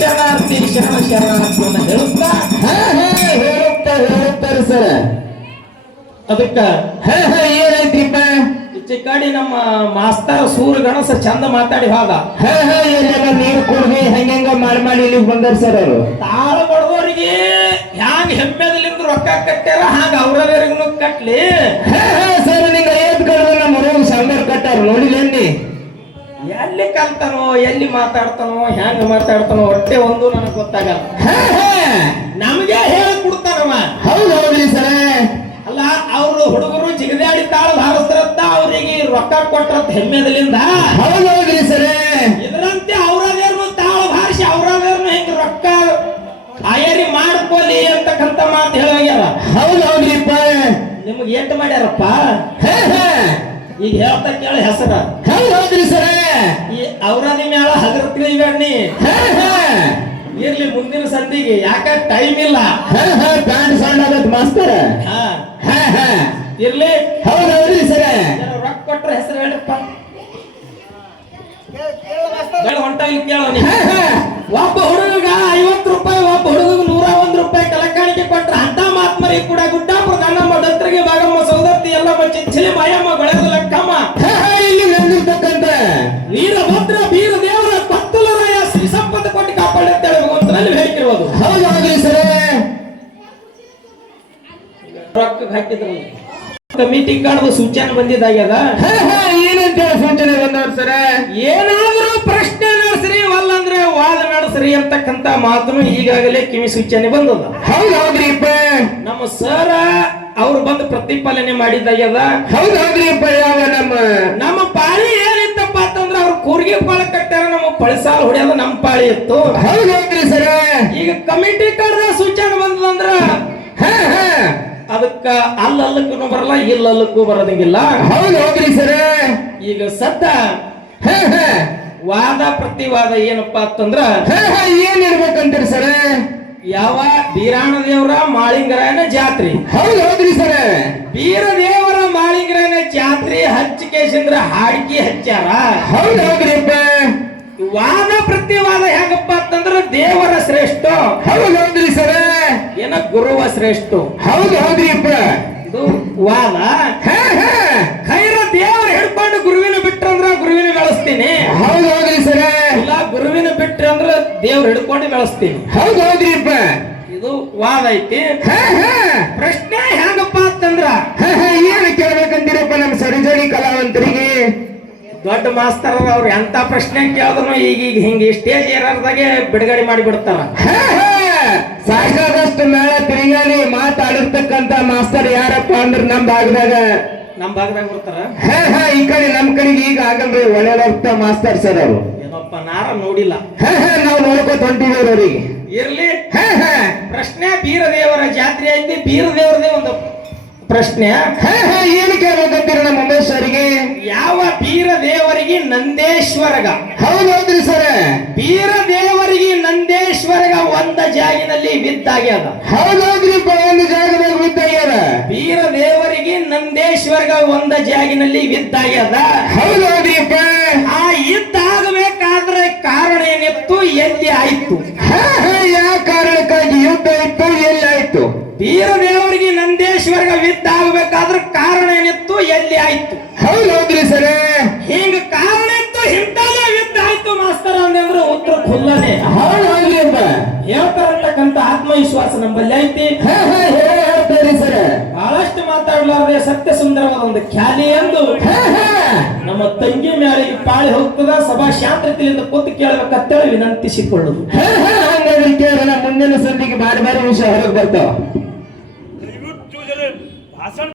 ಶರಣಾರ್ಥಿ ಅಂತ ಹೇಳುತ್ತಾ ಹೇಳುತ್ತಾರೆ ಸರ್. ಅದಕ್ಕ ಏನೈತಿಪ್ಪ ಈಚೆ ಕಡೆ ನಮ್ಮ ಮಾಸ್ತರ್ ಸೂರ್ಯ ಗಣಸ ಚಂದ ಮಾತಾಡಿ ಹೋದ. ಎಲ್ಲೆಲ್ಲ ನೀರು ಕುಡ್ದು ಹೆಂಗ ಮಾಡಿ ಇಲ್ಲಿಗೆ ಬಂದಾರ ಸರ್ ಅವರು. ತಾಳ ಬಡದವರಿಗೆ ಹ್ಯಾಂಗ ಹೆಮ್ಮೆದಲ್ಲಿಂದ ರೊಕ್ಕ ಕಟ್ಟ್ಯಾರ ಹಾಗ ಅವ್ರವರಿಗೂ ಕಟ್ಲಿ. ಸರ್ ನಿಂಗ ಏತ್ ಕಡ್ದು ನಮ್ಮ ಮನೆಗೆ ಸಾಂಬಾರ್ ಕಟ್ಟಾರ ನೋಡಿಲೇನಿ. ಎಲ್ಲಿ ಕಲ್ತಾನೋ ಎಲ್ಲಿ ಮಾತಾಡ್ತಾನೋ ಹೆಂಗ ಮಾತಾಡ್ತಾನೋ ಹೊಟ್ಟೆ ಒಂದು ನನಗೆ ಗೊತ್ತಾಗಲ್ಲ. ನಮಗೆ ಹೇಳಿ ಕೊಡ್ತಾನವ. ಹೌದ್ರಿ ಸರ್. ಅಲ್ಲ ಅವ್ರು ಹುಡುಗರು ಜಿಗದಾಡಿ ತಾಳ ಹಾರಿಸ್ತಾರಂತ ಅವ್ರಿಗೆ ರೊಕ್ಕ ಕೊಟ್ರಂತ ಹೆಮ್ಮೆದಲ್ಲಿಂದ. ಹೌದ್ರಿ ಸರ್. ಇದರಂತೆ ಅವ್ರದೇರ್ನು ತಾಳ ಭಾರಿಸಿ ಅವ್ರದೇರ್ನು ಹೆಂಗ ರೊಕ್ಕ ತಯಾರಿ ಮಾಡ್ಕೊಲಿ ಅಂತಕ್ಕಂತ ಮಾತು ಹೇಳೋಗ್ಯಾರ. ಹೌದ್ರಿಪ್ಪ. ನಿಮ್ಗೆ ಏಟ್ ಮಾಡ್ಯಾರಪ್ಪ ಈಗ ಹೇಳ್ತಾ ಕೇಳ ಹೆಸರ. ಹೌದ್ರಿ ಸರ್. ಈ ಔರಾದಿ ಮೇಳ ಹಗರತ್ರಿ ಗಣ್ಣಿ ಇರ್ಲಿ ಮುಂದಿನ ಸಂಧಿಗೆ ಯಾಕ ಟೈಮ್ ಇಲ್ಲ. ಪ್ಯಾಂಟ್ ಸಣ್ಣ ಆಗತ್ ಮಾಸ್ತರ್. ಇರ್ಲಿ. ಹೌದ್ರಿ ಸರ್. ರೊಕ್ಕ ಕೊಟ್ರ ಹೆಸರು ಹೇಳ್ರಪ್ಪ. ಹೊಂಟ ಇಲ್ಲಿ ಕೇಳೋ. ಒಬ್ಬ ಹುಡುಗ 50 ರೂಪಾಯಿ, ಒಬ್ಬ ಹುಡುಗ 101 ರೂಪಾಯಿ ಕಲಕಾಣಿಕೆ ಕೊಟ್ರ ಅಂತ ಮಾತ್ಮರಿ ಕೂಡ ಗುಡ್ಡಾಪುರ ಗಣ್ಣಮ್ಮ ದತ್ತರಿಗೆ ಭಾಗಮ್ಮ ಸೌದತ್ತಿ ಎಲ್ಲಮ್ಮ ಚಿಂಚಲಿ ಮಾಯಮ್ಮ ಬೆಳೆದ ಲಕ್ಕಮ್ಮ ಇಲ್ಲಿ ನಂದಿರ್ತಕ್ಕಂಥ ವೀರಭದ್ರ ಬೀರ ದೇವರ ಪತ್ತಲರಾಯ ಶ್ರೀ ಸಂಪತ್ತು ಕೊಟ್ಟು ಕಾಪಾಡಿ ಅಂತ ಹೇಳಿ ಭಗವಂತನಲ್ಲಿ ಹೇಳಿಕಿರುವುದು. ಹೌದ್ರಿ ಸರ್. ರೊಕ್ಕ ಹಾಕಿದ್ರು ಕಮಿಟಿ ಕಾಣದ ಸೂಚನೆ ಬಂದಿದ್ದಾಗ್ಯದ. ಏನಂತ ಸೂಚನೆ ಬಂದವ್ರು ಸರ? ಏನಾದ್ರೂ ಪ್ರಶ್ನೆ ನಡೆಸ್ರಿ ವಲ್ಲಂದ್ರೆ ವಾದ ನಡೆಸ್ರಿ ಅಂತಕ್ಕಂತ ಮಾತನ್ನು ಈಗಾಗಲೇ ಕಿವಿ ಸೂಚನೆ ಬಂದದ. ಹೌದ್ರಿಪ್ಪ. ನಮ್ಮ ಸರ ಅವ್ರು ಬಂದು ಪ್ರತಿಪಾಲನೆ ಮಾಡಿದ್ದಾಗ್ಯದ. ಹೌದ್ರಿಪ್ಪ. ಯಾವ ನಮ್ಮ ಪಾಳಿ ಏನಿತ್ತಪ್ಪ ಅಂತಂದ್ರ ಅವ್ರು ಕೂರ್ಗಿ ಪಾಳ ಕಟ್ಟಾರ, ನಮ್ಮ ಪಳಸಾಲ ಹೊಡೆಯೋದು ನಮ್ಮ ಪಾಳಿ ಇತ್ತು. ಹೌದ್ರಿ ಸರ. ಈಗ ಕಮಿಟಿ ಕಾರ್ದ ಸೂಚನೆ ಬಂದದಂದ್ರ ಅದಕ್ಕ ಅಲ್ಲಕ್ಕೂ ಬರಲ್ಲ ಇಲ್ಲಕ್ಕೂ ಬರೋದಂಗಿಲ್ಲ. ಹೌದ್ರಿ ಸರ. ಈಗ ಸದ್ದ ವಾದ ಪ್ರತಿವಾದ ಏನಪ್ಪಾ ಅಂತಂದ್ರ ಏನ್ ಇರ್ಬೇಕಂತೀರಿ ಸರ? ಯಾವ ಬೀರಾಣ ದೇವರ ಮಾಳಿಂಗರಾಯನ ಜಾತ್ರೆ. ಹೌದ್ರಿ ಸರ. ಬೀರ ದೇವರ ಮಾಳಿಂಗರಾಯನ ಜಾತ್ರೆ ಹಚ್ಚಿಕೇಶಂದ್ರ ಹಾಡ್ಕಿ ಹಚ್ಚಾರ. ಹೌದ್ರಿಪ್ಪ. ವಾದ ಪ್ರತಿವಾದ ಹೆಂಗಪ್ಪ ಅಂತಂದ್ರ ದೇವರ ಶ್ರೇಷ್ಠ. ಹೌದ್ರಿ ಸರ. ಏನ ಗುರುವ ಶ್ರೇಷ್ಠ. ಹೌದ್ರಿಪ್ಪ. ಇದು ವಾದ. ಖೈರ ದೇವರ ಹಿಡ್ಕೊಂಡು ಗುರುವಿನ ಬಿಟ್ರಂದ್ರ ಗುರುವಿನ ಬೆಳೆಸ್ತೀನಿ. ಹೌದ್ರಿ ಸರ. ಇಲ್ಲ ಗುರುವಿನ ಬಿಟ್ರಿ ಅಂದ್ರ ದೇವ್ರ ಹಿಡ್ಕೊಂಡು ಬೆಳೆಸ್ತೀನಿ. ಹೌದ್ರಿಪ್ಪ. ಇದು ವಾದ ಐತಿ. ಪ್ರಶ್ನೆ ಹೆಂಗಪ್ಪ ಅಂತಂದ್ರ ಏನ್ ಕೇಳ್ಬೇಕಂತೀರಪ್ಪ ನಮ್ಮ ಸರಿಜೋಡಿ ಕಲಾವಂತರಿಗೆ? ದೊಡ್ಡ ಮಾಸ್ತರ್ ಅವ್ರು ಎಂತ ಪ್ರಶ್ನೆ ಕೇಳಿದ್ರು ಈಗ ಹಿಂಗ ಸ್ಟೇಜ್ ಏರಾರ್ದಾಗೆ ಬಿಡುಗಡೆ ಮಾಡಿ ಬಿಡ್ತಾರ. ಸಾಕಾದಷ್ಟು ಮೇಳ ತಿರುಗಾಡಿ ಮಾತಾಡಿರ್ತಕ್ಕಂತ ಮಾಸ್ತರ್ ಯಾರಪ್ಪ ಅಂದ್ರ ನಮ್ ಭಾಗದಾಗ ಬರ್ತಾರ. ಈ ಕಡೆ ನಮ್ ಕಡೆಗೆ ಈಗ ಆಗಲ್ರಿ ಒಳ್ಳೆ ಮಾಸ್ತರ್ ಸರ್ ಅವರು. ಏನಪ್ಪ ನಾರ ನೋಡಿಲ್ಲ. ನಾವು ನೋಡ್ಕೊತ ಹೊಂಟಿದೇವ್ರ ಅವ್ರಿಗೆ. ಇರ್ಲಿ. ಪ್ರಶ್ನೆ ಬೀರ ದೇವರ ಜಾತ್ರೆ ಐತಿ. ಬೀರ ದೇವರದೇ ಒಂದು ಪ್ರಶ್ನೆ. ಏನು ಕೇಳ್ಬೇಕಂತೀರ ನಮ್ಮ ಉಮೇಶ್ವರಿಗೆ? ಯಾವ ಬೀರ ದೇವರಿಗೆ ನಂದೇಶ್ವರಗ. ಹೌದ್ರಿ ಸರ್. ಬೀರ ದೇವರಿಗೆ ನಂದೇಶ್ವರಗ ಒಂದ ಜಾಗಿನಲ್ಲಿ ಬಿದ್ದಾಗ್ಯದ. ಹೌದ್ರಿಪ್ಪ. ಒಂದು ಜಾಗದಾಗ ಬಿದ್ದಾಗ್ಯದ. ಬೀರ ದೇವರಿಗೆ ನಂದೇಶ್ವರಗ ಒಂದ ಜಾಗಿನಲ್ಲಿ ಬಿದ್ದಾಗ್ಯದ. ಹೌದ್ರಿಪ್ಪ. ಆ ಯುದ್ಧಾಗಬೇಕಾದ್ರೆ ಕಾರಣ ಏನಿತ್ತು, ಎಲ್ಲಿ ಆಯ್ತು? ಯಾವ ಕಾರಣಕ್ಕಾಗಿ ಯುದ್ಧ ಇತ್ತು, ಎಲ್ಲಿ ಆಯ್ತು? ಬೀರ ದೇವರಿಗೆ ನಂದೇಶ್ವರಗ ಯುದ್ಧ ಆಗ್ಬೇಕಾದ್ರೆ ಕಾರಣ ಏನಿತ್ತು, ಎಲ್ಲಿ ಆಯ್ತು? ಹೌದ್ರಿ ಸರ್. ಹಿಂಗ ಕಾರಣ ಇತ್ತು, ಇಂಥದೇ ಯುದ್ಧ ಆಯ್ತು ಮಾಸ್ತರ ಅಂದ್ರೆ ಉತ್ತರ ಖುಲ್ಲನೆ. ಹೌದ್ರಿಪ್ಪ. ಹೇಳ್ತಾರಂತಕ್ಕಂತ ಆತ್ಮವಿಶ್ವಾಸ ನಮ್ಮಲ್ಲಿ ಐತಿ. ಹೇಳ್ತಾರೆ ಸರ್. ಬಹಳಷ್ಟು ಮಾತಾಡ್ಲಾರ್ದೆ ಸತ್ಯ ಸುಂದರವಾದ ಒಂದು ಖ್ಯಾಲಿ ಎಂದು ನಮ್ಮ ತಂಗಿ ಮೇಲೆ ಪಾಳಿ ಹೋಗ್ತದ. ಸಭಾ ಶಾಂತತೆಯಿಂದ ಕೂತು ಕೇಳಬೇಕಂತೇಳಿ ವಿನಂತಿಸಿಕೊಳ್ಳುದು. ಹಂಗಾದ್ರೆ ಕೇಳೋಣ. ಮುಂದಿನ ಸಂಧಿಗೆ ಬಾರಿ ಬಾರಿ ವಿಷಯ ಹೊರಗೆ ಬರ್ತಾವ.